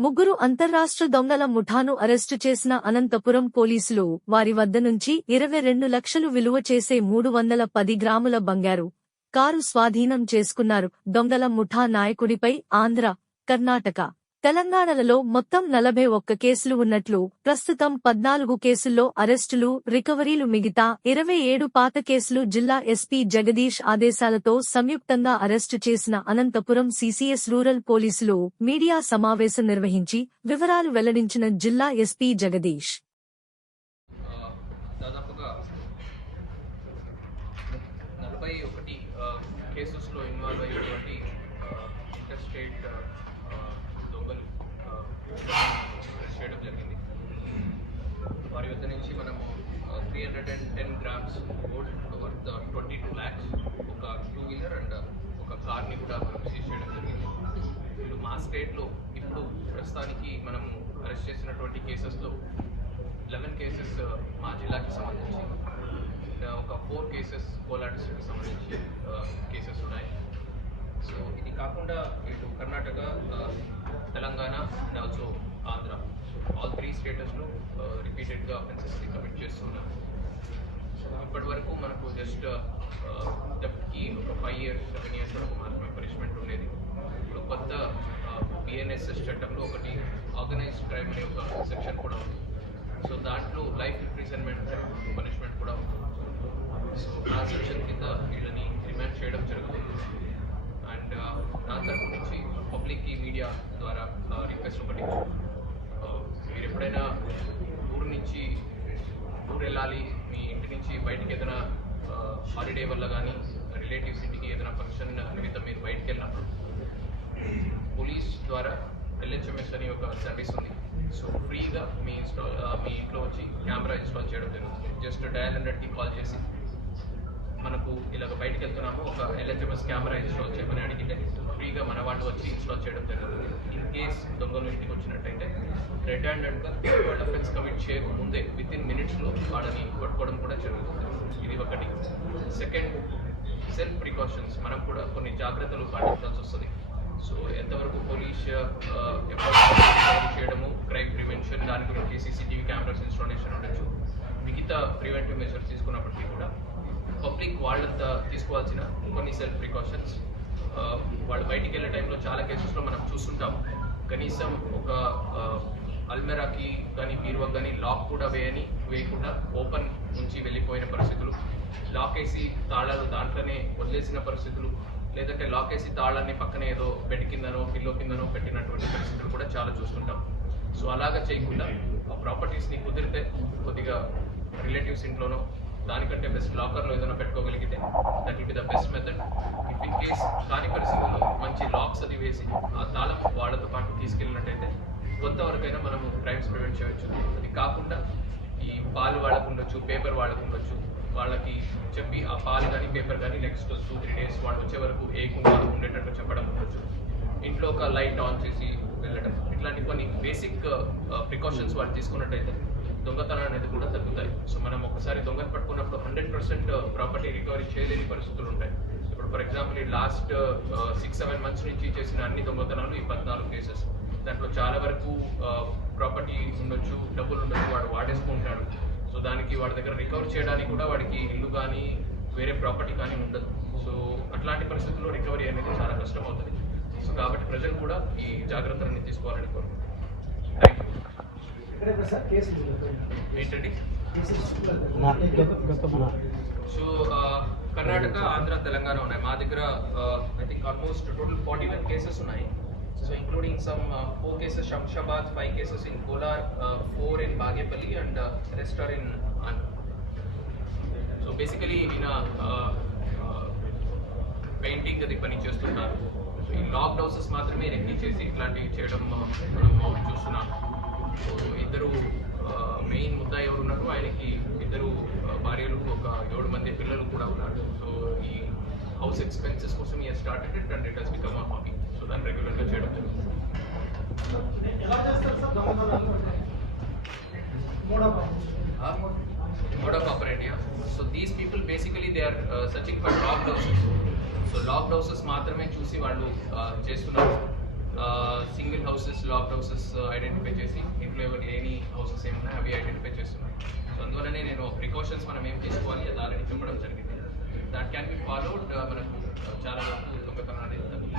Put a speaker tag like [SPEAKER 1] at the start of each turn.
[SPEAKER 1] ముగ్గురు అంతర్రాష్ట్ర దొంగల ముఠాను అరెస్టు చేసిన అనంతపురం పోలీసులు వారి వద్ద నుంచి ఇరవై రెండు లక్షలు విలువ చేసే మూడు వందల పది గ్రాముల బంగారు కారు స్వాధీనం చేసుకున్నారు. దొంగల ముఠా నాయకుడిపై ఆంధ్ర కర్ణాటక తెలంగాణలలో మొత్తం నలభై ఒక్క కేసులు ఉన్నట్లు ప్రస్తుతం పద్నాలుగు కేసుల్లో అరెస్టులు రికవరీలు మిగతా ఇరవై ఏడు పాత కేసులు జిల్లా ఎస్పీ జగదీష్ ఆదేశాలతో సంయుక్తంగా అరెస్టు చేసిన అనంతపురం సీసీఎస్ రూరల్ పోలీసులు మీడియా సమావేశం నిర్వహించి వివరాలు వెల్లడించిన జిల్లా ఎస్పీ జగదీష్.
[SPEAKER 2] కేసెస్లో ఇన్వాల్వ్ అయినటువంటి ఇంటర్ స్టేట్ దొంగలు అరెస్ట్ చేయడం జరిగింది వారి వద్ద నుంచి మనము three hundred and lakhs gold worth twenty two lakhs ఒక టూ వీలర్ అండ్ ఒక కార్ని కూడా మనం సీజ్ చేయడం జరిగింది. వీళ్ళు మా స్టేట్లో ఇప్పుడు ప్రస్తుతానికి మనం అరెస్ట్ చేసినటువంటి కేసెస్లో లెవెన్ కేసెస్ మా జిల్లాకి సంబంధించి ఒక ఫోర్ కేసెస్ కోలా డిస్ట్రిక్ట్కి సంబంధించి uh, కేసెస్ ఉన్నాయి. సో ఇది కాకుండా ఇటు Karnataka uh, Telangana and also Andhra. All three స్టేటస్లో రిపీటెడ్గా అఫెన్సెస్ని కమిట్ చేస్తున్నాం. ఇప్పటి వరకు మనకు జస్ట్ uh, దీ ఒక ఫైవ్ ఇయర్స్ సెవెన్ ఇయర్స్ వరకు మాత్రమే పనిష్మెంట్ ఉండేది. ఇప్పుడు కొత్త uh, బిఎన్ఎస్ఎస్ చట్టంలో ఒకటి ఆర్గనైజ్డ్ క్రైమ్ అనే ఒక సెక్షన్ కూడా ఉంది. సో దాంట్లో లైఫ్ ఇంప్రిజన్మెంట్ పనిష్మెంట్ కూడా ఉంది. సో ఆ సెక్షన్ కింద వీళ్ళని రిమాండ్ చేయడం జరుగుతుంది. అండ్ uh, నా తరపు నుంచి పబ్లిక్కి మీడియా ద్వారా రిక్వెస్ట్ ఒకటి. మీరు ఎప్పుడైనా ఊరు నుంచి ఊరు వెళ్ళాలి నుంచి బయటికి ఏదైనా హాలిడే వల్ల కానీ రిలేటివ్స్ ఇంటికి ఏదైనా ఫంక్షన్ నిమిత్తం మీరు బయటికి వెళ్ళినప్పుడు పోలీస్ ద్వారా ఎల్హెచ్ఎంఎస్ అని ఒక సర్వీస్ ఉంది. సో ఫ్రీగా మీ ఇన్స్టాల్ మీ ఇంట్లో వచ్చి కెమెరా ఇన్స్టాల్ చేయడం జరుగుతుంది. జస్ట్ డయల్ హండ్రెడ్కి కాల్ చేసి మనకు ఇలాగ బయటకు వెళ్తున్నాము ఒక ఎల్హెచ్ఎంఎస్ కెమెరా ఇన్స్టాల్ చేయమని అడిగితే ఫ్రీగా మన వాళ్ళు వచ్చి ఇన్స్టాల్ చేయడం జరుగుతుంది. ఇన్ కేస్ దొంగలు ఇంటికి వచ్చినట్టయితే రెడ్ హ్యాండెడ్గా వాళ్ళ ఫెన్స్ కమిట్ చేయక ముందే విత్ ఇన్ మినిట్స్లో వాళ్ళని పట్టుకోవడం కూడా జరుగుతుంది. ఇది ఒకటి. Second self precautions. మనం కూడా కొన్ని జాగ్రత్తలు పాటించాల్సి వస్తుంది. సో ఎంతవరకు పోలీస్ చేయడము క్రైమ్ ప్రివెన్షన్ దాని గురించి సీసీటీవీ కెమెరాస్ ఇన్స్టాలేషన్ ఉండొచ్చు. మిగతా ప్రివెంటివ్ మెజర్స్ తీసుకున్నప్పటికీ కూడా పబ్లిక్ వాళ్ళంతా తీసుకోవాల్సిన కొన్ని సెల్ఫ్ ప్రికాషన్స్ వాళ్ళు బయటికి వెళ్ళే టైంలో చాలా కేసెస్లో మనం చూస్తుంటాం. కనీసం ఒక అల్మెరాకి కానీ బీరువా కానీ లాక్ కూడా వేయని వేయకుండా ఓపెన్ నుంచి వెళ్ళిపోయిన పరిస్థితులు. లాక్ వేసి తాళాలు దాంట్లోనే వదిలేసిన పరిస్థితులు. లేదంటే లాక్ వేసి తాళాన్ని పక్కనే ఏదో బెడ్ కిందనో పిల్లో కిందనో పెట్టినటువంటి పరిస్థితులు కూడా చాలా చూస్తుంటాం. సో అలాగా చేయకుండా ఆ ప్రాపర్టీస్ని కుదిరితే కొద్దిగా రిలేటివ్స్ ఇంట్లోనో దానికంటే బెస్ట్ లాకర్లో ఏదైనా పెట్టుకోగలిగితే that will be the best method if in case కాని పరిస్థితుల్లో మంచి లాక్స్ అది వేసి ఆ తాళం వాళ్ళతో పాటు తీసుకెళ్ళినట్టయితే కొంతవరకైనా మనము క్రైమ్స్ ప్రివెంట్ చేయవచ్చు అది కాకుండా ఈ పాలు వాళ్ళకు ఉండొచ్చు పేపర్ వాళ్ళకు ఉండొచ్చు. వాళ్ళకి చెప్పి ఆ పాలు కానీ పేపర్ కానీ నెక్స్ట్ టూ త్రీ డేస్ వాళ్ళు వచ్చే వరకు ఏకుండా ఉండేటట్టు చెప్పడం ఉండొచ్చు. ఇంట్లో ఒక లైట్ ఆన్ చేసి వెళ్ళడం ఇట్లాంటి కొన్ని బేసిక్ ప్రికాషన్స్ uh, వాళ్ళు తీసుకున్నట్టయితే దొంగతనం అనేది కూడా తగ్గుతాయి. సో మనం ఒకసారి దొంగలు పట్టుకున్నప్పుడు హండ్రెడ్ పర్సెంట్ ప్రాపర్టీ రికవరీ చేయలేని పరిస్థితులు ఉంటాయి. ఇప్పుడు ఫర్ ఎగ్జాంపుల్ ఈ లాస్ట్ సిక్స్ సెవెన్ మంత్స్ నుంచి చేసిన అన్ని దొంగతనాలు ఈ పద్నాలుగు కేసెస్ దాంట్లో చాలా వరకు uh, ప్రాపర్టీ ఉండొచ్చు డబ్బులు ఉండొచ్చు వాడు వాడేసుకుంటాడు. సో దానికి వాడి దగ్గర రికవర్ చేయడానికి కూడా వాడికి ఇల్లు కానీ వేరే ప్రాపర్టీ కానీ ఉండదు. సో అట్లాంటి పరిస్థితుల్లో రికవరీ అనేది చాలా కష్టం అవుతుంది సో కాబట్టి ప్రజలు కూడా ఈ జాగ్రత్తలన్నీ తీసుకోవాలని కోరుకుంటున్నాను థ్యాంక్ యూ ఏంటండి? సో కర్ణాటక ఆంధ్ర తెలంగాణ ఉన్నాయి. మా దగ్గర I think almost total forty one cases ఉన్నాయి. So including some four cases Shamshabad five cases in Kolar four in Bagepalli and rest are in so basically ఈయన పెయింటింగ్ అది పని చేస్తుంటారు సో ఈ లాక్ హౌసెస్ మాత్రమే రెక్కి చేసి ఇట్లాంటివి చేయడం మనం చూస్తున్నాం. ఇద్దరు మెయిన్ ముద్ద ఎవరు ఉన్నారు ఆయనకి ఇద్దరు భార్యలు ఒక ఏడు మంది పిల్లలు కూడా ఉన్నారు. సో ఈ హౌస్ ఎక్స్పెన్సెస్ కోసం ఈ started it and it has become a hobby so దాన్ని రెగ్యులర్గా చేయడం జరుగుతుంది.
[SPEAKER 3] Mode of
[SPEAKER 2] these people basically they are uh, searching for locked houses. So locked houses మాత్రమే చూసి వాళ్ళు చేస్తున్నారు. Single houses locked houses identify చేసి ఇంట్లో ఎవరి ఎనీ హౌసెస్ ఏమున్నాయి అవి ఐడెంటిఫై చేస్తున్నాను సో అందువల్లనే నేను ప్రికాషన్స్ మనం ఏం తీసుకోవాలి అది ఆల్రెడీ చెప్పడం జరిగింది. దాట్ క్యాన్ బి ఫాలోడ్ మనకు చాలా వరకు దొంగతనం అనేది తగ్గుతుంది